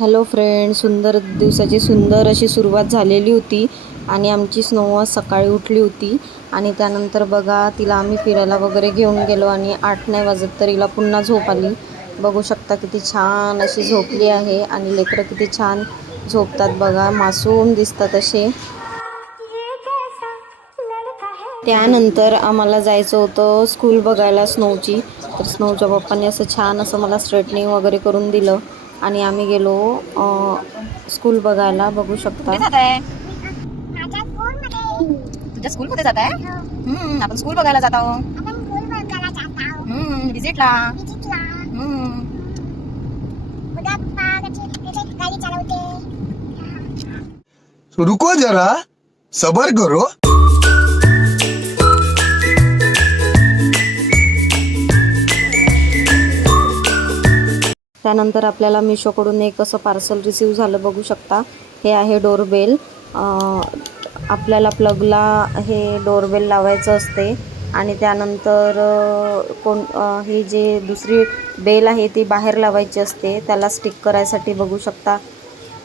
Hello friend, सुंदर दिवसाची सुंदर अशी सुरुवात झालेली होती आणि आमची स्नो आज सकाळी उठली होती आणि त्यानंतर बघा तिला आम्ही फिरायला वगैरे घेऊन गेलो आणि 8 नाही वाजत तर हिला पुन्हा झोप आली. बघू शकता किती छान अशी झोपली आहे आणि लेकरं किती छान झोपतात बघा, मासूम दिसतात असे. त्यानंतर आम्हाला जायचं होतं स्कूल बघायला स्नोची. तर स्नोच्या पप्पांनी असं छान असं मला स्ट्रेटनिंग वगैरे करून दिलं आणि आम्ही गेलो स्कूल बघायला. बघू शकता. तुझ्या स्कूल मध्ये जात आहे. आपण स्कूल बघायला जात आहोत. विजिटला. रुको जरा सबर करो. त्यानंतर आपल्याला मिशोकडून एक असं पार्सल रिसीव झालं. बघू शकता, हे आहे डोरबेल. आपल्याला प्लगला हे डोरबेल लावायचं असते आणि त्यानंतर ही जे दुसरी बेल आहे ती बाहेर लावायची असते, त्याला स्टिक करायसाठी. बघू शकता.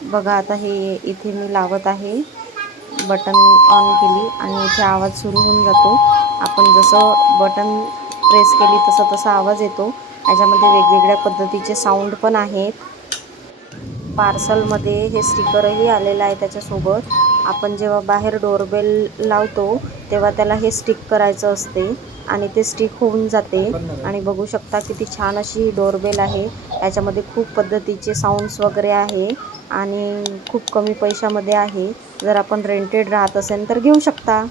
बघा आता हे इथे मी लावत आहे, बटन ऑन केली आणि इथे आवाज सुरू होऊन जातो. आपण जसं बटन प्रेस केली तसं तसा आवाज येतो. याच्यामध्ये वेगवेगळ्या पद्धतीचे साऊंड पण आहेत. पार्सलमध्ये हे स्टिकरही आलेलं आहे त्याच्यासोबत. आपण जेव्हा बाहेर डोरबेल लावतो तेव्हा त्याला हे स्टिक करायचं असते आणि ते स्टिक होऊन जाते. आणि बघू शकता किती छान अशी डोरबेल आहे. याच्यामध्ये खूप पद्धतीचे साऊंड्स वगैरे आहे आणि खूप कमी पैशामध्ये आहे. जर आपण रेंटेड राहत असेल तर घेऊ शकता.